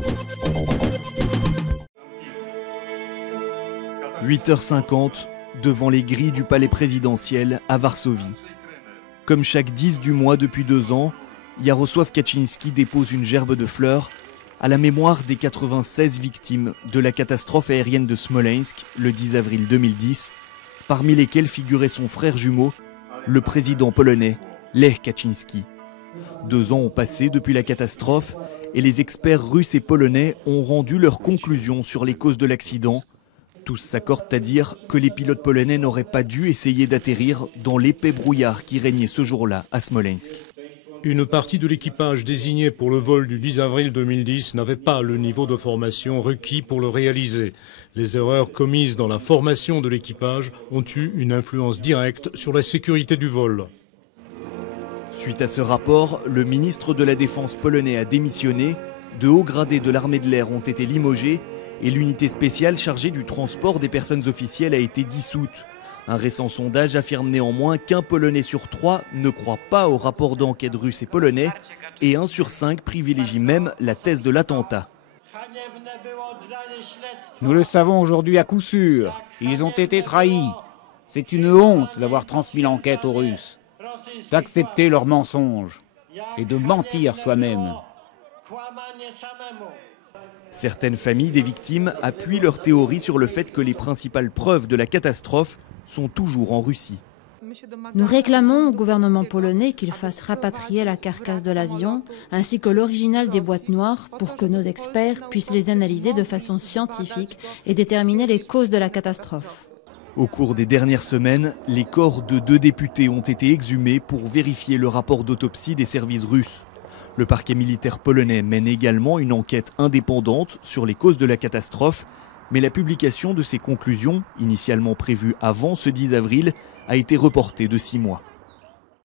« 8h50, devant les grilles du palais présidentiel à Varsovie. Comme chaque 10 du mois depuis 2 ans, Jarosław Kaczyński dépose une gerbe de fleurs à la mémoire des 96 victimes de la catastrophe aérienne de Smolensk le 10 avril 2010, parmi lesquelles figurait son frère jumeau, le président polonais Lech Kaczyński. 2 ans ont passé depuis la catastrophe et les experts russes et polonais ont rendu leurs conclusions sur les causes de l'accident. Tous s'accordent à dire que les pilotes polonais n'auraient pas dû essayer d'atterrir dans l'épais brouillard qui régnait ce jour-là à Smolensk. Une partie de l'équipage désigné pour le vol du 10 avril 2010 n'avait pas le niveau de formation requis pour le réaliser. Les erreurs commises dans la formation de l'équipage ont eu une influence directe sur la sécurité du vol. Suite à ce rapport, le ministre de la Défense polonais a démissionné, de hauts gradés de l'armée de l'air ont été limogés et l'unité spéciale chargée du transport des personnes officielles a été dissoute. Un récent sondage affirme néanmoins qu'un Polonais sur 3 ne croit pas au rapport d'enquête russe et polonais et 1 sur 5 privilégie même la thèse de l'attentat. Nous le savons aujourd'hui à coup sûr, ils ont été trahis. C'est une honte d'avoir transmis l'enquête aux Russes, d'accepter leurs mensonges et de mentir soi-même. Certaines familles des victimes appuient leur théorie sur le fait que les principales preuves de la catastrophe sont toujours en Russie. Nous réclamons au gouvernement polonais qu'il fasse rapatrier la carcasse de l'avion ainsi que l'original des boîtes noires pour que nos experts puissent les analyser de façon scientifique et déterminer les causes de la catastrophe. Au cours des dernières semaines, les corps de 2 députés ont été exhumés pour vérifier le rapport d'autopsie des services russes. Le parquet militaire polonais mène également une enquête indépendante sur les causes de la catastrophe, mais la publication de ses conclusions, initialement prévue avant ce 10 avril, a été reportée de 6 mois.